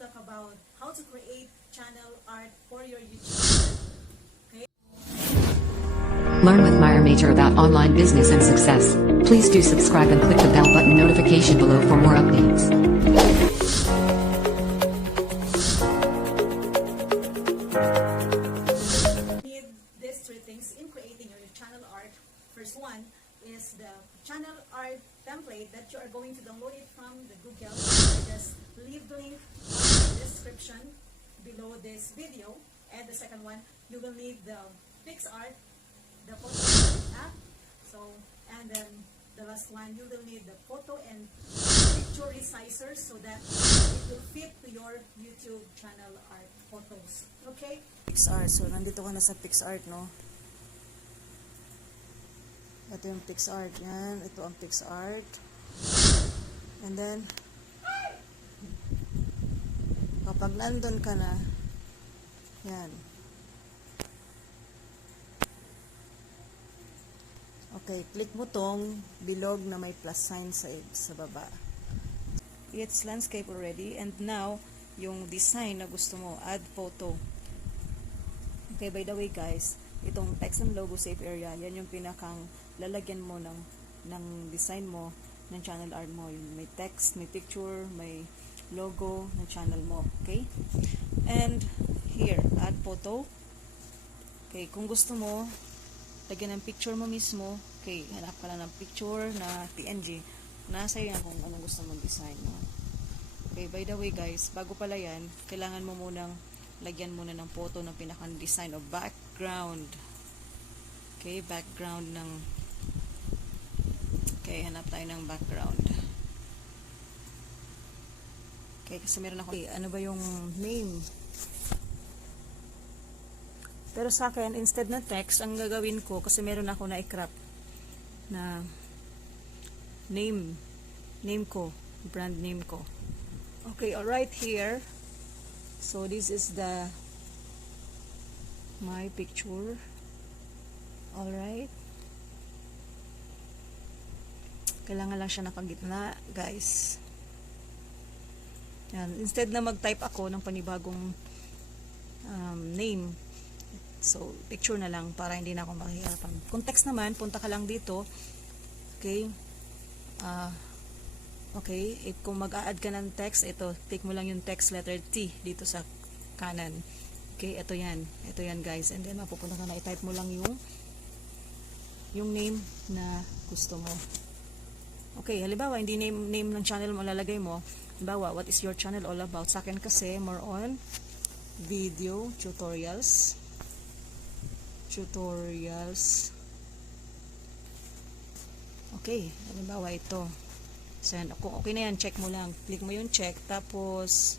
talk about how to create channel art for your YouTube. Okay? Learn with Myra Major about online business and success. Please do subscribe and click the bell button notification below for more updates. Need these three things in creating your channel art. First one is the channel art template that you are going to download it from the Google. Just leave the link in the description below this video. And the second one, you will need the PixArt, the photo app. And then the last one, you will need the photo and picture resizers so that it will fit to your YouTube channel art photos. Okay? PixArt. So, nandito ka na sa PixArt, no? Ito yung PixArt. Yan. Ito ang PixArt. And then, kapag nandun ka na, yan. Okay, click mo tong bilog na may plus sign sa baba. It's landscape already. And now, yung design na gusto mo, add photo. Okay, by the way guys, itong text and logo safe area, yan yung pinakang lalagyan mo ng design mo, ng channel art mo. Yung may text, may picture, may logo ng channel mo. Okay? And here, add photo. Okay, kung gusto mo, lagyan ng picture mo mismo. Okay, hanap ka lang ng picture na PNG. Nasa yan kung anong gusto mong design. No? Okay, by the way guys, bago pala yan, kailangan mo munang lagyan muna ng photo ng pinakang design o background. Okay, background ng... Okay, hanap tayo ng background. Okay, kasi meron ako... Okay, ano ba yung name? Pero sa akin, instead na text, ang gagawin ko, kasi meron ako na i-crop na name ko, brand name ko. Okay, alright, here. So, this is my picture. Alright. Kailangan lang siya nakagitna, guys. Yan. Instead na mag-type ako ng panibagong name, so, picture na lang para hindi na ako mahihirapan. Kung text naman, punta ka lang dito. Okay. Okay, kung mag-a-add ka ng text, ito, click mo lang yung text letter T dito sa kanan. Okay, ito yan. Ito yan guys. And then, mapupunta ka na, i-type mo lang yung name na gusto mo. Okay, halimbawa, hindi name ng channel mo lalagay mo. Halimbawa, what is your channel all about? Sa akin kasi, more on video tutorials. Okay, halimbawa ito. So, kung okay na yan, check mo lang. Click mo yung check. Tapos,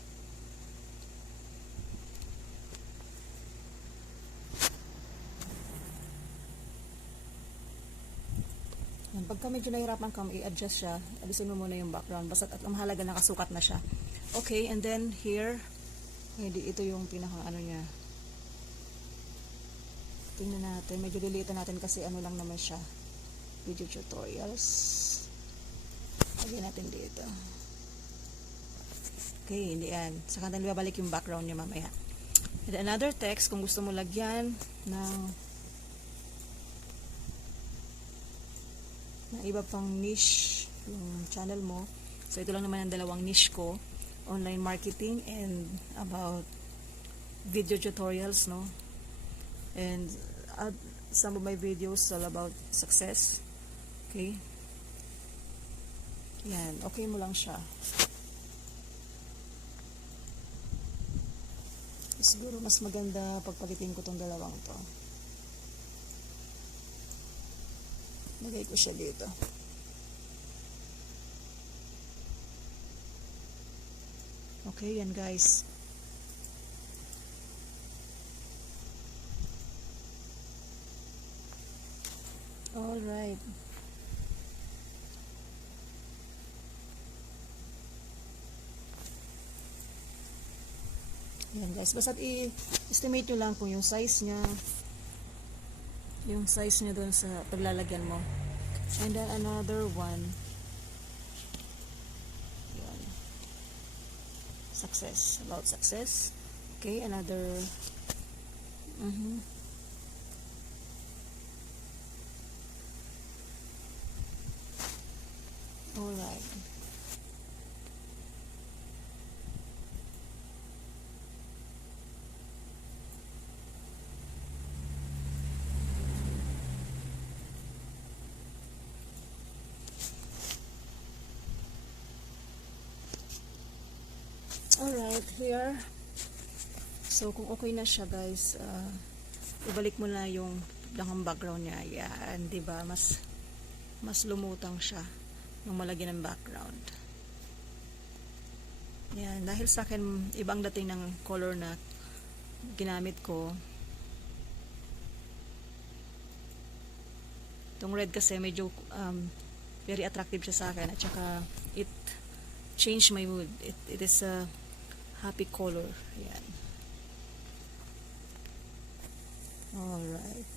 pagka medyo nahirapan kang i-adjust siya, alisin mo muna yung background. Basta at ang mahalaga nakasukat na siya. Okay, and then here, ito yung pinaka ano niya. Tingnan natin. Medyo dilitan natin kasi ano lang naman siya. Video tutorials. Lagyan natin dito. Okay, hindi yan. Saka natin babalik yung background niya mamaya. And another text, kung gusto mo lagyan ng iba pang niche yung channel mo. So, ito lang naman ang dalawang niche ko. Online marketing and about video tutorials, no? And some of my videos all about success. Okay? Yan. Okay mo lang siya. Siguro mas maganda pagpalitin ko tong dalawang to. Lagay ko siya dito. Okay, yan guys. Alright. Yan guys. Basta i-estimate nyo lang kung yung size niya doon sa paglalagyan mo. And then another one. Yan. Success. About success. Okay, another. Alright. Alright, here. So, kung okay na siya, guys, ibalik mo na yung dakang background niya. Yan, diba? Mas lumutang siya nung malagyan ng background. Yan, dahil sa akin, ibang dating ng color na ginamit ko. Itong red kasi medyo very attractive siya sa akin, at saka it changed my mood. It is a happy color. Yan. Alright.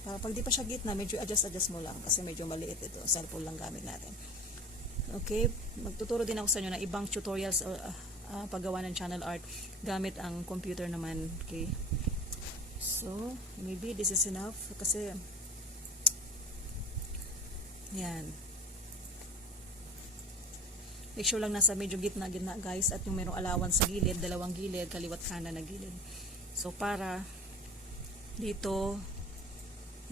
Para pag di pa siya gitna, medyo adjust mo lang kasi medyo maliit ito. Cellphone lang gamit natin. Okay. Magtuturo din ako sa inyo na ibang tutorials o paggawa ng channel art gamit ang computer naman. Okay. So, maybe this is enough kasi yan. Make sure lang nasa medyo gitna guys, at yung merong allowance sa gilid, dalawang gilid, kaliwat kanan na gilid. So para dito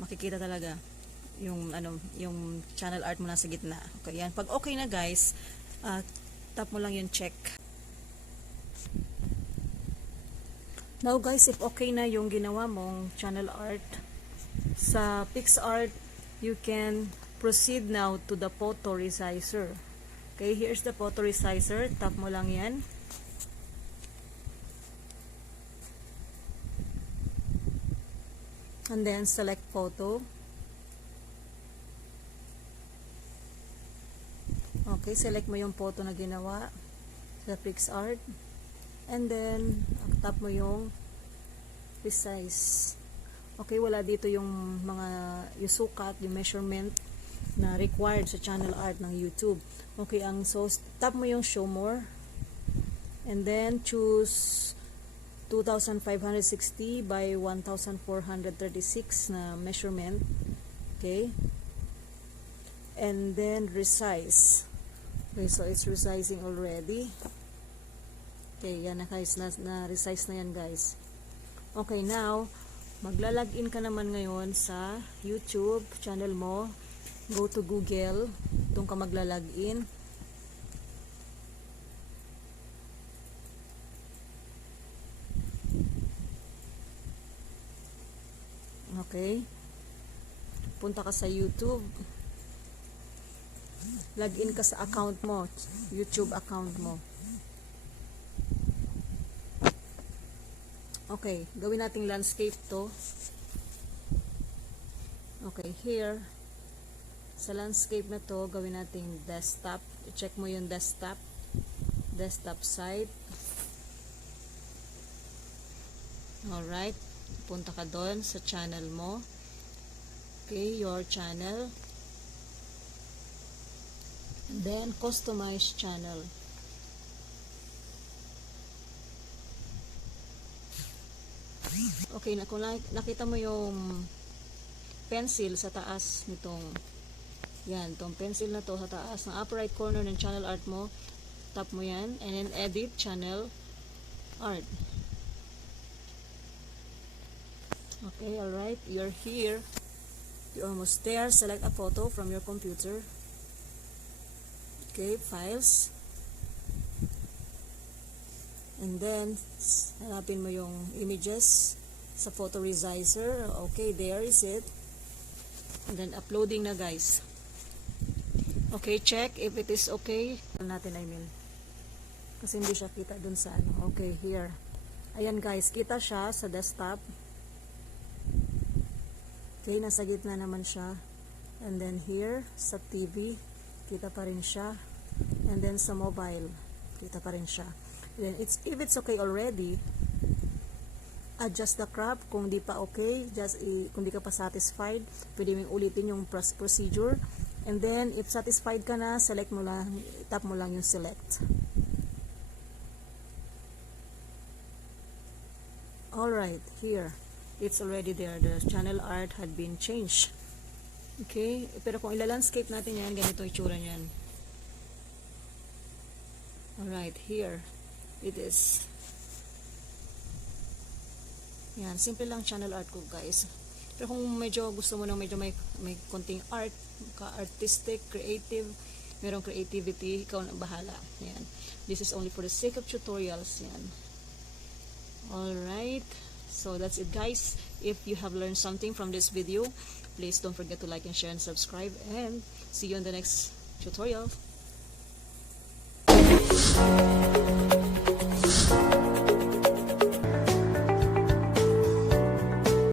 makikita talaga yung yung channel art mo nasa gitna. Okay, yan. Pag okay na guys, tap mo lang yung check. Now guys, if okay na yung ginawa mong channel art sa PixArt, you can proceed now to the photo resizer. Okay, here's the photo resizer. Tap mo lang yan. And then select photo. Okay, select mo yung photo na ginawa sa PixArt. And then tap mo yung resize. Okay, wala dito yung yung sukat, yung measurement na required sa channel art ng YouTube. Okay, so tap mo yung show more and then choose 2560 by 1436 na measurement. Okay, and then resize. Okay, so it's resizing already. Okay, yan na guys, na resize na yan guys. Okay, now magla-login ka naman ngayon sa YouTube channel mo. Go to Google, doon ka magla-login. Okay. Punta ka sa YouTube. Login ka sa account mo, YouTube account mo. Okay, gawin nating landscape to. Okay, here. Sa landscape na to, gawin nating desktop. I-check mo yung desktop site. Alright. Punta ka doon sa channel mo. Okay, your channel. And then, customize channel. Okay, kung nakita mo yung pencil sa taas nitong yan, itong pencil na to sa taas, ng upper right corner ng channel art mo, tap mo yan, and then edit channel art. Okay, alright, you're here, you're almost there. Select a photo from your computer. Okay, files, and then hanapin mo yung images sa photo resizer. Okay, there is it. And then uploading na guys. Okay, check if it is okay. Natin, I mean. Kasi hindi siya kita dun sa ano. Okay, here. Ayan guys, kita siya sa desktop. Okay, nasa gitna naman siya. And then here, sa TV, kita pa rin siya. And then sa mobile, kita pa rin siya. Then if it's okay already, adjust the crop. Kung di pa okay, kung di ka pa satisfied, pwede mong ulitin yung procedure. And then, if satisfied ka na, select mo lang, tap mo lang yung select. Alright, here. It's already there. The channel art had been changed. Okay? Pero kung ila-landscape natin yan, ganito itsura niyan. Alright, here. It is. Yan, simple lang channel art ko, guys. Pero kung medyo gusto mo nang medyo may konting art, artistic, creative, merong creativity, ikaw na bahala. Yan. This is only for the sake of tutorials. Yan. Alright. So that's it, guys. If you have learned something from this video, please don't forget to like and share and subscribe. And see you in the next tutorial.